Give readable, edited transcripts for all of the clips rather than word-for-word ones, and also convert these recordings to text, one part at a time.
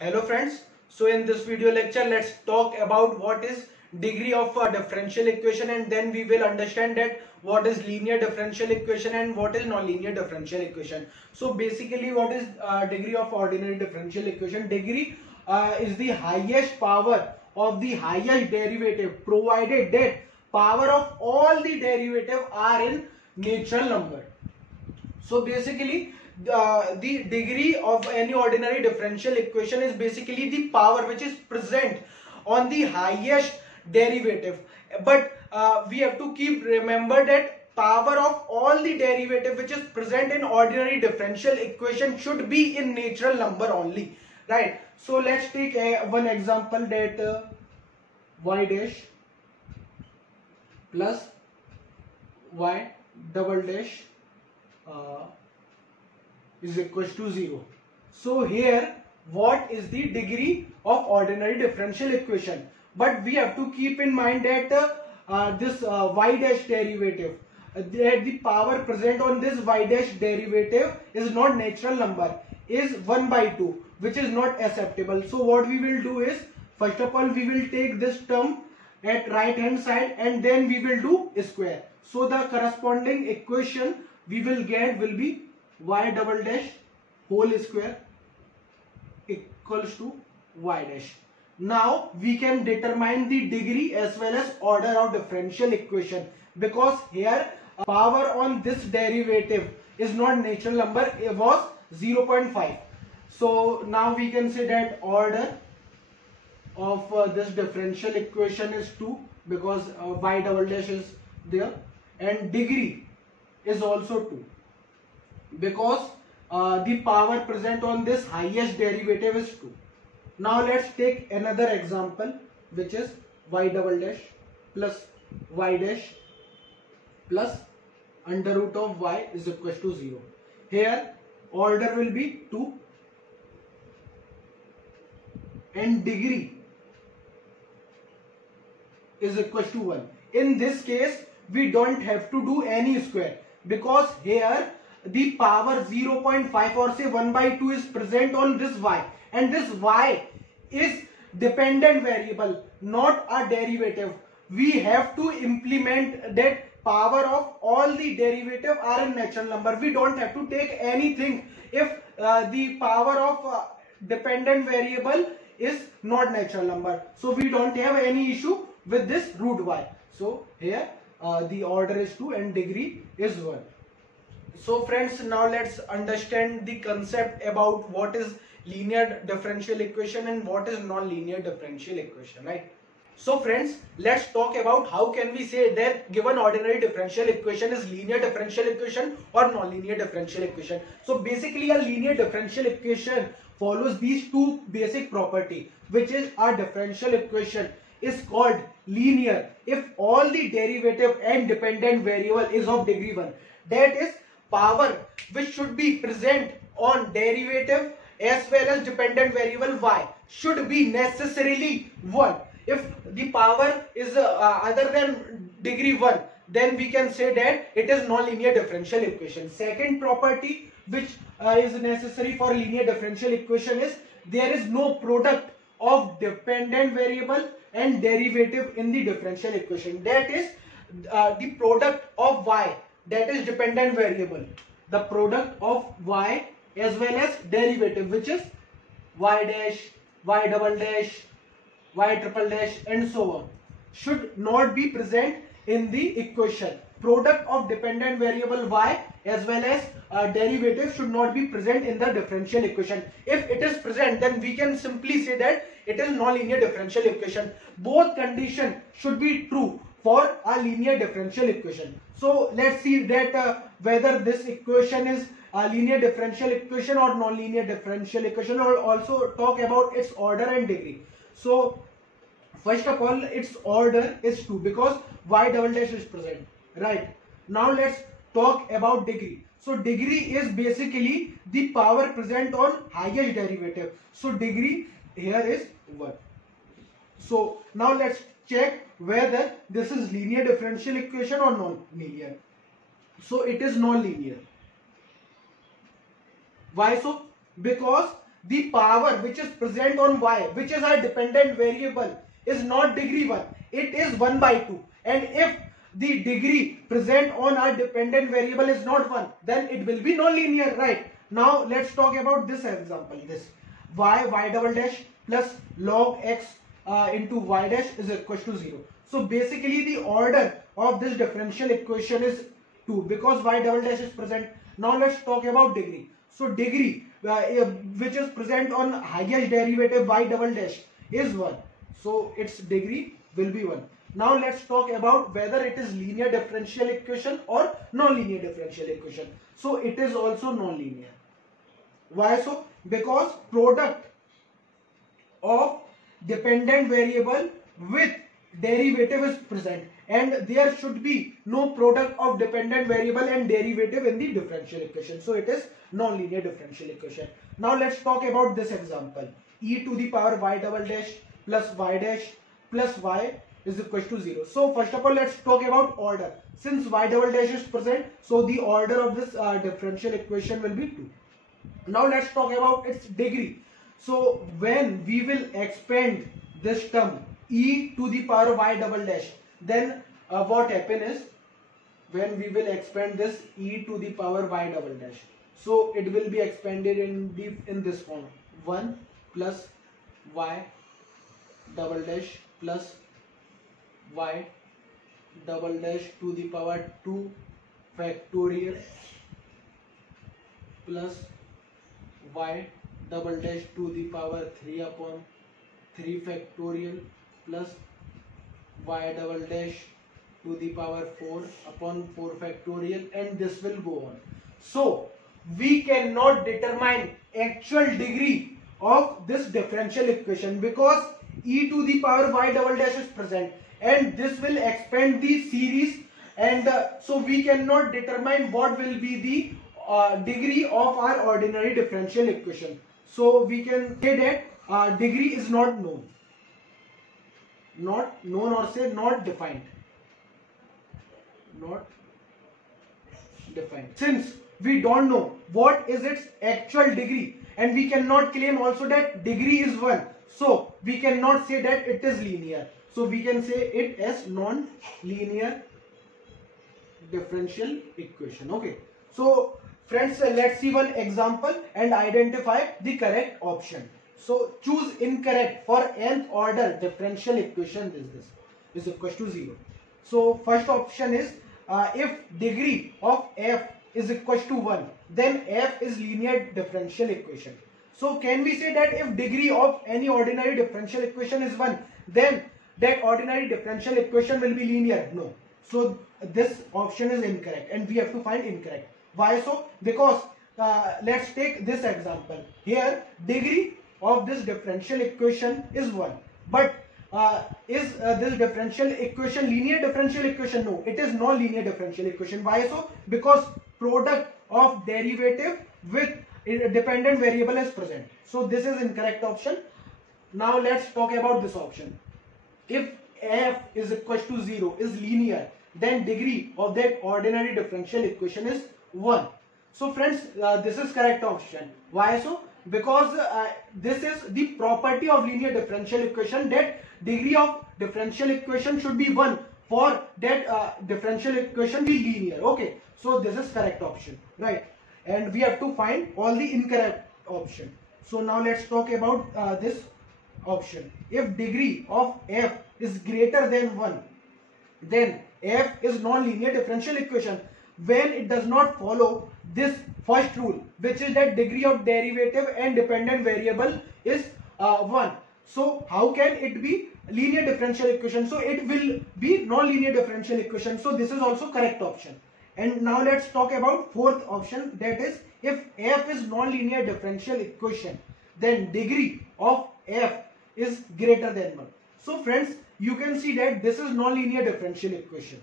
Hello friends, so in this video lecture let's talk about what is degree of a differential equation, and then we will understand that what is linear differential equation and what is nonlinear differential equation. So basically what is degree of ordinary differential equation? Degree is the highest power of the highest derivative provided that power of all the derivative are in natural number. So basically the degree of any ordinary differential equation is basically the power which is present on the highest derivative. But we have to keep remember that power of all the derivative which is present in ordinary differential equation should be in natural number only, right? So let's take one example, that y dash plus y double dash uh, is equals to 0. So here what is the degree of ordinary differential equation? But we have to keep in mind that this y dash derivative, that the power present on this y dash derivative is not natural number, is 1 by 2, which is not acceptable. So what we will do is, first of all we will take this term at right hand side and then we will do square. So the corresponding equation we will get will be y double dash whole square equals to y dash. Now we can determine the degree as well as order of differential equation, because here power on this derivative is not natural number, it was 0.5. So now we can say that order of this differential equation is 2, because y double dash is there, and degree is also 2, because the power present on this highest derivative is 2. Now let's take another example, which is y double dash plus y dash plus under root of y is equal to 0. Here order will be 2 and degree is equal to 1. In this case we don't have to do any square, because here the power 0.5 or say 1 by 2 is present on this y, and this y is dependent variable, not a derivative. We have to implement that power of all the derivative are in natural number. We don't have to take anything if the power of dependent variable is not natural number. So we don't have any issue with this root y. So here the order is 2 and degree is 1. So friends, now let's understand the concept about what is linear differential equation and what is non-linear differential equation, right? So friends, let's talk about how can we say that given ordinary differential equation is linear differential equation or non-linear differential equation. So basically a linear differential equation follows these two basic property, which is our differential equation is called linear if all the derivative and dependent variable is of degree 1. That is, power which should be present on derivative as well as dependent variable y should be necessarily 1. If the power is other than degree 1, then we can say that it is non-linear differential equation. Second property which is necessary for linear differential equation is there is no product of dependent variable and derivative in the differential equation. That is the product of y, that is dependent variable, the product of y as well as derivative, which is y dash, y double dash, y triple dash and so on, should not be present in the equation. Product of dependent variable y as well as derivative should not be present in the differential equation. If it is present, then we can simply say that it is non-linear differential equation. Both conditions should be true for a linear differential equation. So let's see that whether this equation is a linear differential equation or non-linear differential equation, or also talk about its order and degree. So first of all, its order is 2 because y double dash is present, right? Now let's talk about degree. So degree is basically the power present on highest derivative. So degree here is 1. So now let's check whether this is linear differential equation or non-linear. So it is non-linear. Why so? Because the power which is present on y, which is our dependent variable, is not degree 1, it is 1 by 2. And if the degree present on our dependent variable is not 1, then it will be non-linear, right? Now let's talk about this example. This y double dash plus log x into y dash is equal to 0. So basically the order of this differential equation is 2 because y double dash is present. Now let's talk about degree. So degree which is present on highest derivative y double dash is 1. So its degree will be 1. Now let's talk about whether it is linear differential equation or non-linear differential equation. So it is also non-linear. Why so? Because product of dependent variable with derivative is present, and there should be no product of dependent variable and derivative in the differential equation. So it is non-linear differential equation. Now let's talk about this example. E to the power y double dash plus y dash plus y is equal to 0. So first of all, let's talk about order. Since y double dash is present, so the order of this differential equation will be 2. Now let's talk about its degree. So when we will expand this term e to the power y double dash, then what happen is, when we will expand this e to the power y double dash, so it will be expanded in this form: 1 plus y double dash plus y double dash to the power 2 factorial plus y double dash to the power 3 upon 3 factorial plus y double dash to the power 4 upon 4 factorial, and this will go on. So we cannot determine actual degree of this differential equation because e to the power y double dash is present, and this will expand the series, and so we cannot determine what will be the degree of our ordinary differential equation. So we can say that degree is not known. Not known, or say not defined. Not defined. Since we don't know what is its actual degree, and we cannot claim also that degree is 1, so we cannot say that it is linear. So we can say it as non-linear differential equation. Okay. So friends, let's see one example and identify the correct option. So choose incorrect for nth order differential equation. This is equal to 0. So first option is if degree of f is equal to 1, then f is linear differential equation. So can we say that if degree of any ordinary differential equation is 1, then that ordinary differential equation will be linear? No. So this option is incorrect, and we have to find incorrect. Why so? Because let's take this example. Here degree of this differential equation is 1, but is this differential equation linear differential equation? No, it is non-linear differential equation. Why so? Because product of derivative with dependent variable is present. So this is incorrect option. Now let's talk about this option. If f is equal to 0 is linear, then degree of that ordinary differential equation is 1. So friends, this is correct option. Why so? Because this is the property of linear differential equation, that degree of differential equation should be 1 for that differential equation be linear. Okay, so this is correct option, right? And we have to find all the incorrect option. So now let's talk about this option. If degree of f is greater than 1, then f is non-linear differential equation when it does not follow this first rule, which is that degree of derivative and dependent variable is 1. So how can it be linear differential equation? So it will be non-linear differential equation. So this is also correct option. And now let's talk about fourth option, that is if f is non-linear differential equation, then degree of f is greater than 1. So friends, you can see that this is non-linear differential equation,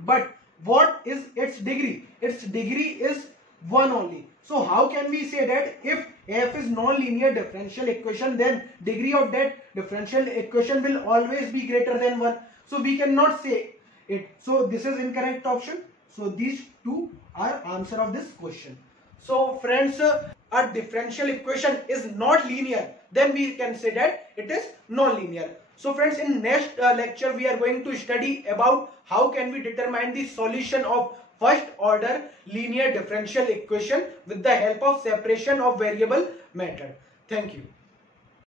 but what is its degree? Its degree is 1 only. So how can we say that if f is non-linear differential equation, then degree of that differential equation will always be greater than 1? So we cannot say it. So this is incorrect option. So these two are answer of this question. So friends, a differential equation is not linear, then we can say that it is non-linear. So friends, in next lecture we are going to study about how can we determine the solution of first order linear differential equation with the help of separation of variable method. Thank you.